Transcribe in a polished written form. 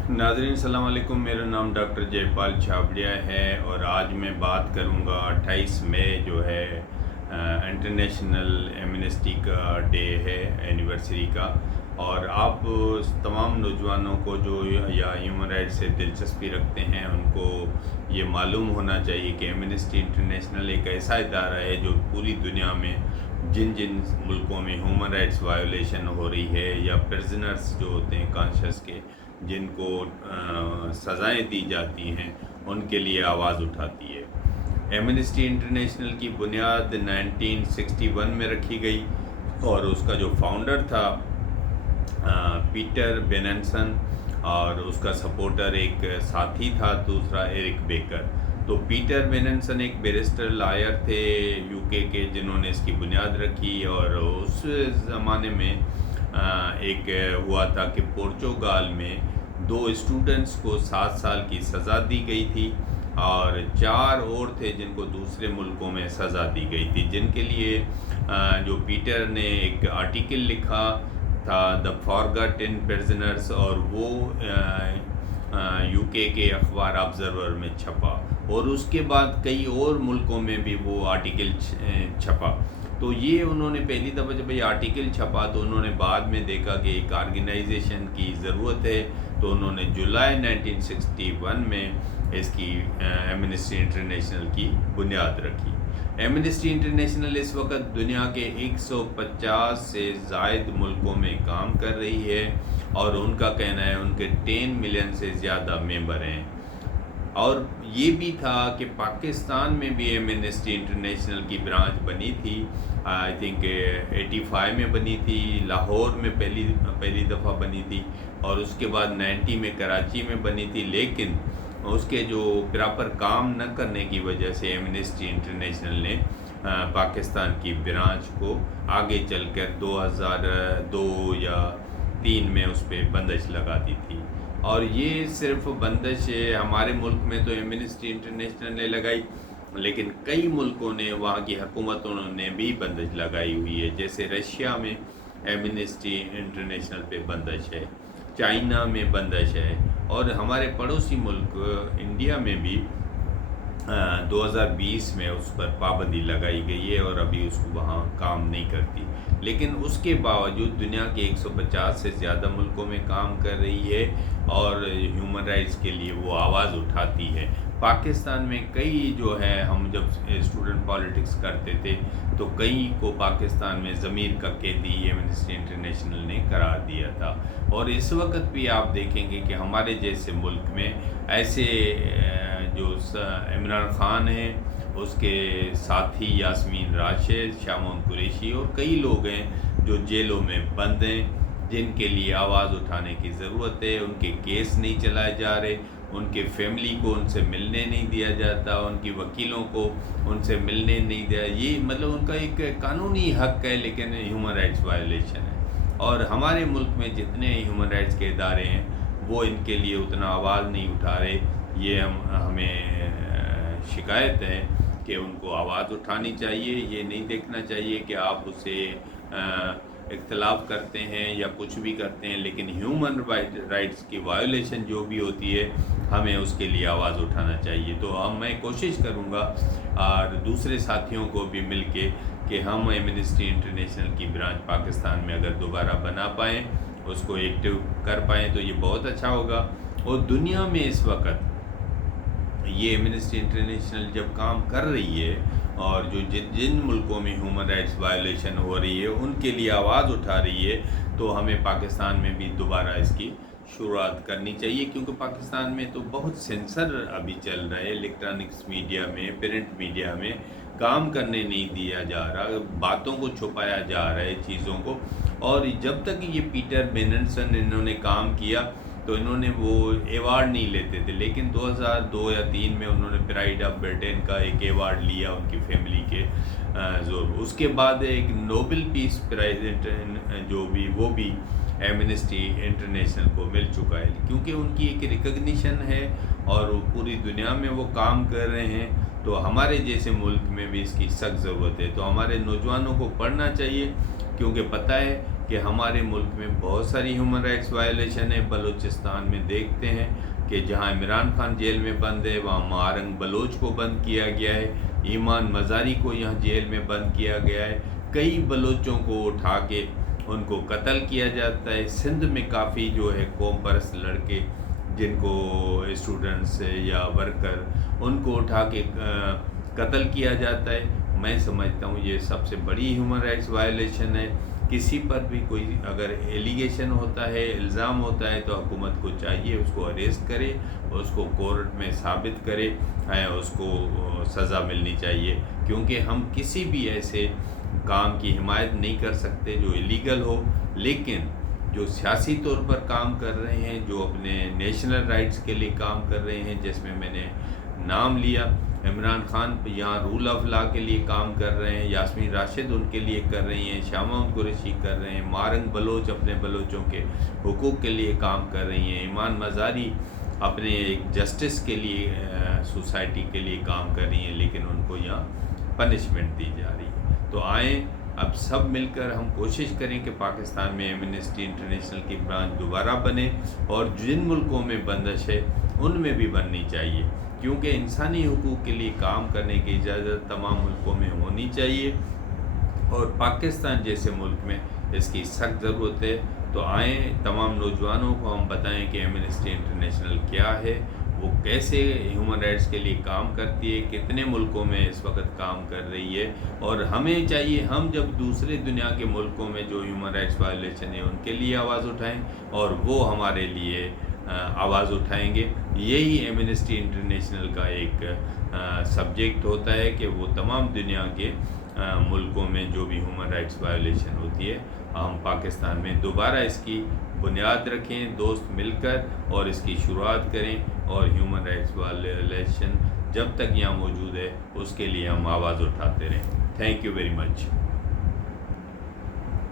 नाज़रीन अस्सलाम वालेकुम। मेरा नाम डॉक्टर जयपाल छाबड़िया है और आज मैं बात करूंगा 28 मई जो है इंटरनेशनल एमनेस्टी का डे है, एनिवर्सरी का। और आप तमाम नौजवानों को जो या ह्यूमन राइट्स से दिलचस्पी रखते हैं उनको ये मालूम होना चाहिए कि एमनेस्टी इंटरनेशनल एक ऐसा इदारा है जो पूरी दुनिया में जिन जिन मुल्कों में ह्यूमन राइट्स वायोलेशन हो रही है या प्रिजनर्स जो होते हैं कॉन्शियस के, जिनको सज़ाएं दी जाती हैं, उनके लिए आवाज़ उठाती है। एमनेस्टी इंटरनेशनल की बुनियाद 1961 में रखी गई और उसका जो फाउंडर था पीटर बेनेंसन और उसका सपोर्टर एक साथी था दूसरा एरिक बेकर। तो पीटर बेनेंसन एक बैरिस्टर लॉयर थे यूके के जिन्होंने इसकी बुनियाद रखी। और उस ज़माने में एक हुआ था कि पोर्चुगाल में 2 स्टूडेंट्स को 7 साल की सज़ा दी गई थी और 4 और थे जिनको दूसरे मुल्कों में सज़ा दी गई थी, जिनके लिए जो पीटर ने एक आर्टिकल लिखा था द फॉरगॉटन प्रिजनर्स और वो यूके के अखबार ऑब्जर्वर में छपा और उसके बाद कई और मुल्कों में भी वो आर्टिकल छपा। तो ये उन्होंने पहली दफ़ा जब ये आर्टिकल छपा तो उन्होंने बाद में देखा कि एक ऑर्गेनाइजेशन की ज़रूरत है, तो उन्होंने जुलाई 1961 में इसकी एमनेस्टी इंटरनेशनल की बुनियाद रखी। एमनेस्टी इंटरनेशनल इस वक्त दुनिया के 150 से ज़ायद मुल्कों में काम कर रही है और उनका कहना है उनके 10 मिलियन से ज़्यादा मेंबर हैं। और ये भी था कि पाकिस्तान में भी एमनेस्टी इंटरनेशनल की ब्रांच बनी थी, आई थिंक 85 में बनी थी, लाहौर में पहली दफ़ा बनी थी और उसके बाद 90 में कराची में बनी थी। लेकिन उसके जो प्रॉपर काम न करने की वजह से एमनेस्टी इंटरनेशनल ने पाकिस्तान की ब्रांच को आगे चलकर 2002 या 3 में उस पर बंदिश लगा दी थी। और ये सिर्फ बंदिश हमारे मुल्क में तो एमनेस्टी इंटरनेशनल ने लगाई, लेकिन कई मुल्कों ने, वहाँ की हुकूमतों ने भी बंदिश लगाई हुई है। जैसे रशिया में एमनेस्टी इंटरनेशनल पे बंदिश है, चाइना में बंदिश है और हमारे पड़ोसी मुल्क इंडिया में भी 2020 में उस पर पाबंदी लगाई गई है और अभी उसको वहाँ काम नहीं करती। लेकिन उसके बावजूद दुनिया के 150 से ज़्यादा मुल्कों में काम कर रही है और ह्यूमन राइट्स के लिए वो आवाज़ उठाती है। पाकिस्तान में कई जो है, हम जब स्टूडेंट पॉलिटिक्स करते थे तो कई को पाकिस्तान में ज़मीर का कैदी एमनेस्टी इंटरनेशनल ने करार दिया था। और इस वक्त भी आप देखेंगे कि हमारे जैसे मुल्क में ऐसे जो इमरान ख़ान हैं, उसके साथी यास्मीन राशिद, शामोन कुरैशी और कई लोग हैं जो जेलों में बंद हैं, जिनके लिए आवाज़ उठाने की ज़रूरत है। उनके केस नहीं चलाए जा रहे, उनके फैमिली को उनसे मिलने नहीं दिया जाता, उनकी वकीलों को उनसे मिलने नहीं दिया। ये मतलब उनका एक कानूनी हक़ है लेकिन ह्यूमन राइट्स वायलेशन है। और हमारे मुल्क में जितने ह्यूमन राइट्स के इदारे हैं वो इनके लिए उतना आवाज़ नहीं उठा रहे। ये हमें शिकायत है कि उनको आवाज़ उठानी चाहिए। ये नहीं देखना चाहिए कि आप उसे इख्तलाफ करते हैं या कुछ भी करते हैं, लेकिन ह्यूमन राइट्स की वायोलेशन जो भी होती है हमें उसके लिए आवाज़ उठाना चाहिए। तो मैं कोशिश करूँगा और दूसरे साथियों को भी मिल के कि हम एमनेस्टी इंटरनेशनल की ब्रांच पाकिस्तान में अगर दोबारा बना पाएँ, उसको एक्टिव कर पाएँ तो ये बहुत अच्छा होगा। और दुनिया में इस वक्त ये एमनेस्टी इंटरनेशनल जब काम कर रही है और जो जिन मुल्कों में ह्यूमन राइट्स वायलेशन हो रही है उनके लिए आवाज़ उठा रही है, तो हमें पाकिस्तान में भी दोबारा इसकी शुरुआत करनी चाहिए। क्योंकि पाकिस्तान में तो बहुत सेंसर अभी चल रहा है, इलेक्ट्रॉनिक्स मीडिया में, प्रिंट मीडिया में काम करने नहीं दिया जा रहा, बातों को छुपाया जा रहा है चीज़ों को। और जब तक ये पीटर बेनेंसन इन्होंने काम किया तो इन्होंने वो एवार्ड नहीं लेते थे, लेकिन 2002 या 3 में उन्होंने प्राइड ऑफ ब्रिटेन का एक एवार्ड लिया उनकी फैमिली के जोर। उसके बाद एक नोबेल पीस प्राइज जो भी वो भी एमनेस्टी इंटरनेशनल को मिल चुका है, क्योंकि उनकी एक रिकग्निशन है और पूरी दुनिया में वो काम कर रहे हैं। तो हमारे जैसे मुल्क में भी इसकी सख्त ज़रूरत है। तो हमारे नौजवानों को पढ़ना चाहिए, क्योंकि पता है کہ ہمارے ملک میں بہت ساری ہیومن رائٹس وائلیشن ہے۔ بلوچستان میں دیکھتے ہیں کہ جہاں عمران خان جیل میں بند ہے وہاں مارنگ بلوچ کو بند کیا گیا ہے، ایمان مزاری کو یہاں جیل میں بند کیا گیا ہے، کئی بلوچوں کو اٹھا کے ان کو قتل کیا جاتا ہے۔ سندھ میں کافی جو ہے قوم پرست لڑکے جن کو اسٹوڈنٹس یا ورکر ان کو اٹھا کے قتل کیا جاتا ہے۔ میں سمجھتا ہوں یہ سب سے بڑی ہیومن رائٹس وائلیشن ہے۔ کسی پر بھی کوئی اگر ایلیگیشن ہوتا ہے، الزام ہوتا ہے، تو حکومت کو چاہیے اس کو اریسٹ کرے، اس کو کورٹ میں ثابت کرے، اس کو سزا ملنی چاہیے، کیونکہ ہم کسی بھی ایسے کام کی حمایت نہیں کر سکتے جو ایلیگل ہو، لیکن جو سیاسی طور پر کام کر رہے ہیں، جو اپنے نیشنل رائٹس کے لیے کام کر رہے ہیں، جس میں نے نام لیا عمران خان یہاں رول آف لا کے لیے کام کر رہے ہیں، یاسمین راشد ان کے لیے کر رہی ہیں، شامہ قریشی کر رہے ہیں، مارنگ بلوچ اپنے بلوچوں کے حقوق کے لیے کام کر رہی ہیں، ایمان مزاری اپنے ایک جسٹس کے لیے سوسائٹی کے لیے کام کر رہی ہیں، لیکن ان کو یہاں پنشمنٹ دی جا رہی ہے۔ تو آئیں اب سب مل کر ہم کوشش کریں کہ پاکستان میں ایمنسٹی انٹرنیشنل کی برانچ دوبارہ بنے، اور جن ملکوں میں بندش ہے ان میں بھی بننی چاہیے، کیونکہ انسانی حقوق کے لیے کام کرنے کی اجازت تمام ملکوں میں ہونی چاہیے، اور پاکستان جیسے ملک میں اس کی سخت ضرورت ہے۔ تو آئیں تمام نوجوانوں کو ہم بتائیں کہ ایمنسٹی انٹرنیشنل کیا ہے، وہ کیسے ہیومن رائٹس کے لیے کام کرتی ہے، کتنے ملکوں میں اس وقت کام کر رہی ہے، اور ہمیں چاہیے ہم جب دوسرے دنیا کے ملکوں میں جو ہیومن رائٹس وائلیشن ہے ان کے لیے آواز اٹھائیں، اور وہ ہمارے لیے آواز اٹھائیں گے۔ یہی ایمنسٹی انٹرنیشنل کا ایک سبجیکٹ ہوتا ہے کہ وہ تمام دنیا کے ملکوں میں جو بھی ہیومن رائٹس وائلیشن ہوتی ہے، ہم پاکستان میں دوبارہ اس کی بنیاد رکھیں، دوست مل کر، اور اس کی شروعات کریں، اور ہیومن رائٹس وائلیشن جب تک یہاں موجود ہے اس کے لیے ہم آواز اٹھاتے رہیں۔ Thank you very much.